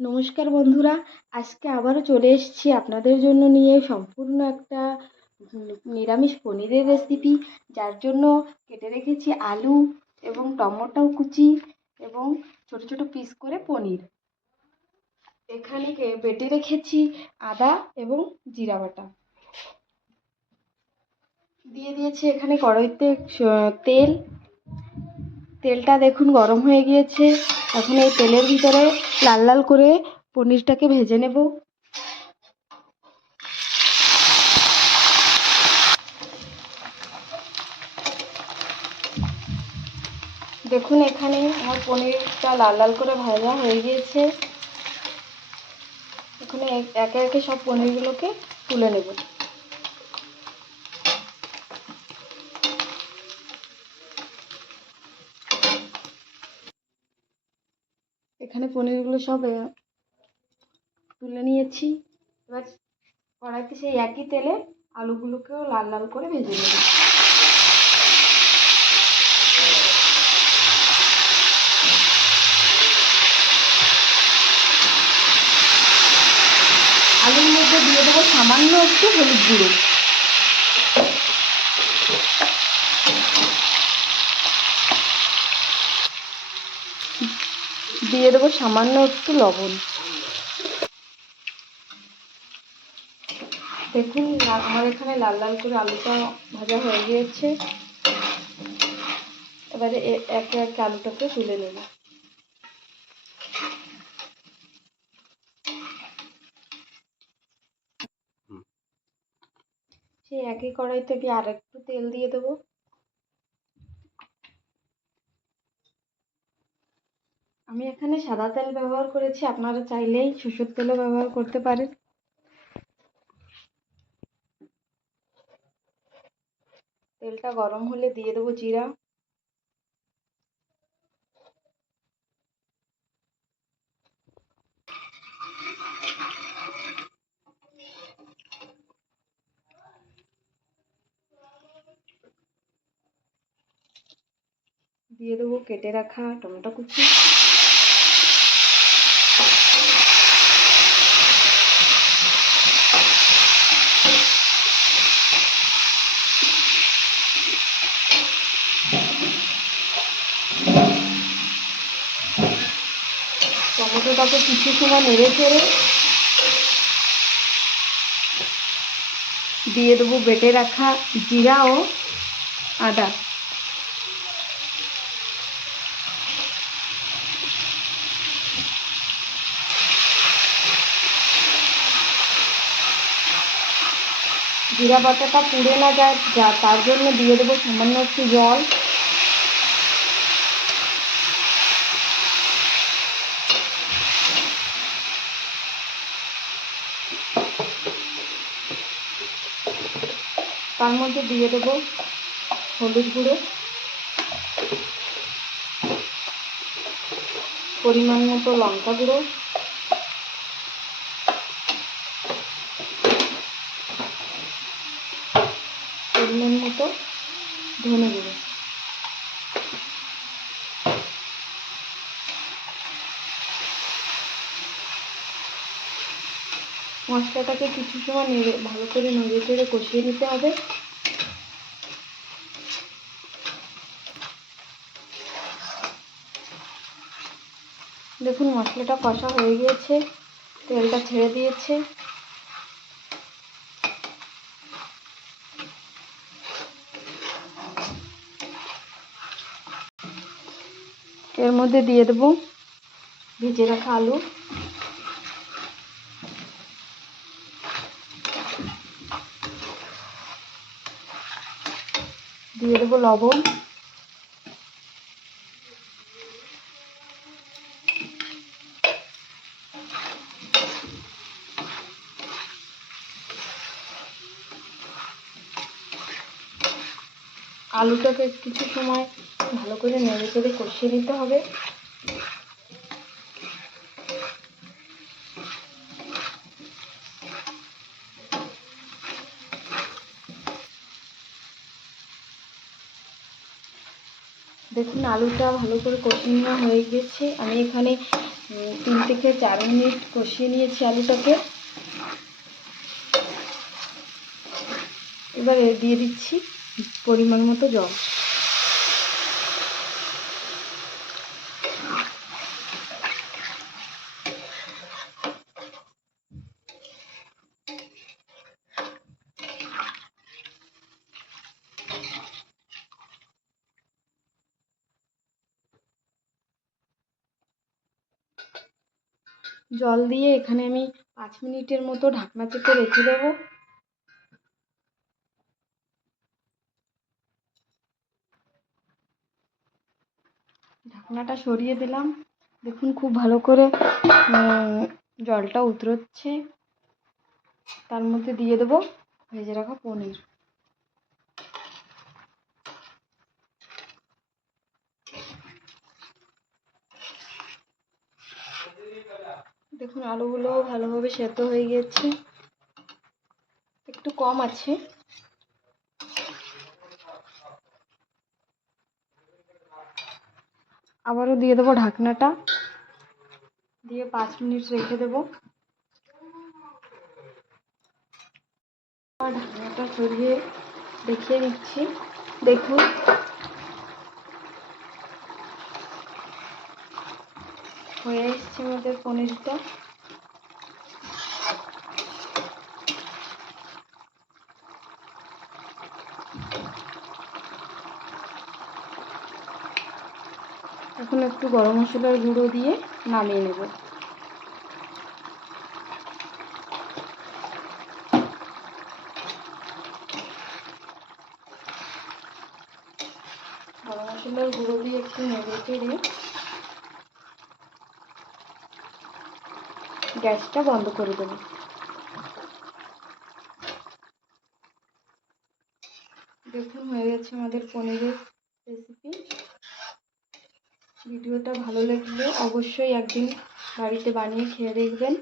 নমস্কার বন্ধুরা, আজকে আবারও চলে এসেছি আপনাদের জন্য নিয়ে সম্পূর্ণ একটা নিরামিষ পনিরের রেসিপি। যার জন্য কেটে রেখেছি আলু এবং টমেটো কুচি এবং ছোট ছোট পিস করে পনির। এখানে বেটে রেখেছি আদা এবং জিরা বাটা। দিয়ে দিয়েছি এখানে কড়াইতে তেলটা দেখুন গরম হয়ে গিয়েছে। এখন এই তেলের ভিতরে লাল লাল করে পনিরটাকে ভেজে নেব। দেখুন এখানে আমার পনিরটা লাল লাল করে ভাজা হয়ে গিয়েছে। এখানে একে একে সব পনিরগুলোকে তুলে নেব। এখানে পনিরগুলো সব তুলে নিয়েছি। এবার কড়াইতে সেই একই তেলে আলুগুলোকেও লাল লাল করে ভেজে নেব। আলুর মধ্যে দিয়ে দেবো সামান্য একটু হলুদ গুঁড়ো, দিয়ে দেবো সামান্য একটু লবণ। দেখুন আমার এখানে লাল লাল করে আলুটা ভাজা হয়ে গিয়েছে। এবারে একে একে আলুটাকে তুলে নেব। সেই একই কড়াই থেকে আর একটু তেল দিয়ে দেবো। আমি এখানে সাদা তেল ব্যবহার করেছি, আপনারা চাইলেই সরষের তেলও ব্যবহার করতে পারেন। তেলটা গরম হলে দিয়ে দেবো জিরা, দিয়ে দেবো কেটে রাখা টমেটো কুচি, টমেটোটাকে কিছু সময় নেড়ে চেড়ে দিয়ে দেবো বেটে রাখা জিরা ও আদা। জিরা বাটাটা পুড়ে না যায় তার জন্য দিয়ে দেবো সামান্য একটু জল। তার মধ্যে দিয়ে দেবো হলুদ গুঁড়ো, পরিমাণ মতো লঙ্কা গুঁড়ো, পরিমাণ মতো ধনে গুঁড়ো। মশলাটাকে কিছু সময় ভালো করে নেড়ে চেড়ে কষিয়ে নিতে হবে। দেখুন মশলাটা কষা হয়ে গিয়েছে, তেলটা ছেড়ে দিয়েছে। এর মধ্যে দিয়ে দেবো ভেজে রাখা আলু, দিয়ে দেবো লবণ, আলুটাকে কিছু সময় ভালো করে নেড়ে চেড়ে কষিয়ে নিতে হবে। দেখুন আলুটা ভালো করে কষিয়ে নেওয়া হয়ে গেছে। আমি এখানে 3 থেকে 4 মিনিট কষিয়ে নিয়েছি আলুটাকে। এবার দিয়ে দিচ্ছি পরিমাণ মতো জল। জল দিয়ে এখানে আমি 5 মিনিটের মতো ঢাকনা চেপে রেখে দেবো। ঢাকনাটা সরিয়ে দিলাম। দেখুন খুব ভালো করে জলটা উতরোচ্ছে। তার মধ্যে দিয়ে দেবো ভেজে রাখা পনির। দেখুন আলুগুলো ভালোভাবে সেদ্ধ হয়ে গেছে, একটু কম আছে। আবারও দিয়ে দেবো ঢাকনাটা, দিয়ে 5 মিনিট রেখে দেবো। ঢাকনাটা সরিয়ে দেখিয়ে দিচ্ছি। দেখুন হয়ে এসছে আমাদের পনিরটা। এখন একটু গরম মশলার গুঁড়ো দিয়ে নামিয়ে নেব। গরম মশলার গুঁড়ো দিয়ে একটু নেড়ে চেড়ে গ্যাসটা বন্ধ করে দেবো। দেখুন হয়ে গেছে আমাদের পনিরের রেসিপি। ভিডিওটা ভালো লাগলে অবশ্যই একদিন বাড়িতে বানিয়ে খেয়ে দেখবেন।